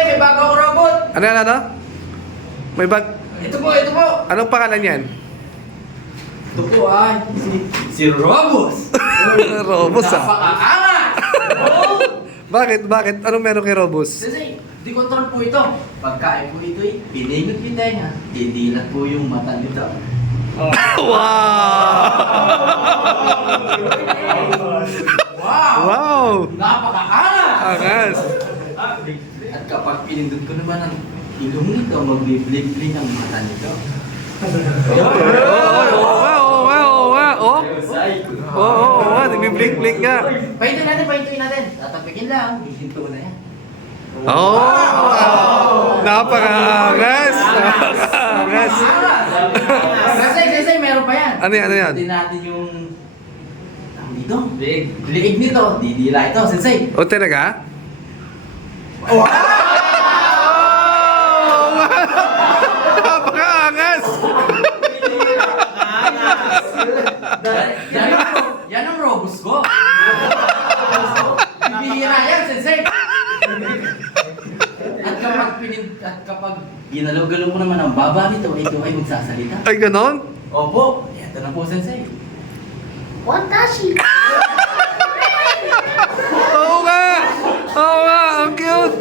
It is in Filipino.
May bago akong robot. Ano? May bag... Ito po, ito po. Anong pangalan yan? Ito po si Robos. Robos ah. Napakaangas. Bakit? Anong meron kay Robos? Sensei, di control po ito. Pagkain po ito piningot yung tenga. Didilat po yung mata nito. Wow! Wow! Wow! Napakaangas! Angas! At kapag pinindot ko naman ang ilong nito, magbi-blink-blink ang mata nito. Oo nga. Oo, nagbi-blink-blink nga. Pahintuin natin. Tatapikin lang, hihinto na yan. Napaka-angas! Napaka-angas! Sensei, meron pa yan. Ano yan? Hindi natin yung... Tawag dito? Liig nito. Didila ito, Sensei. O, talaga? Wow! Napaka-angas! Yan ang robos ko. Bibihira yan, Sensei. At kapag ginalaw-galaw mo naman ang baba nito, ito ay magsasalita. Ay, ganon? Opo, ito na po, Sensei. Watashi. Oo nga! Ang cute!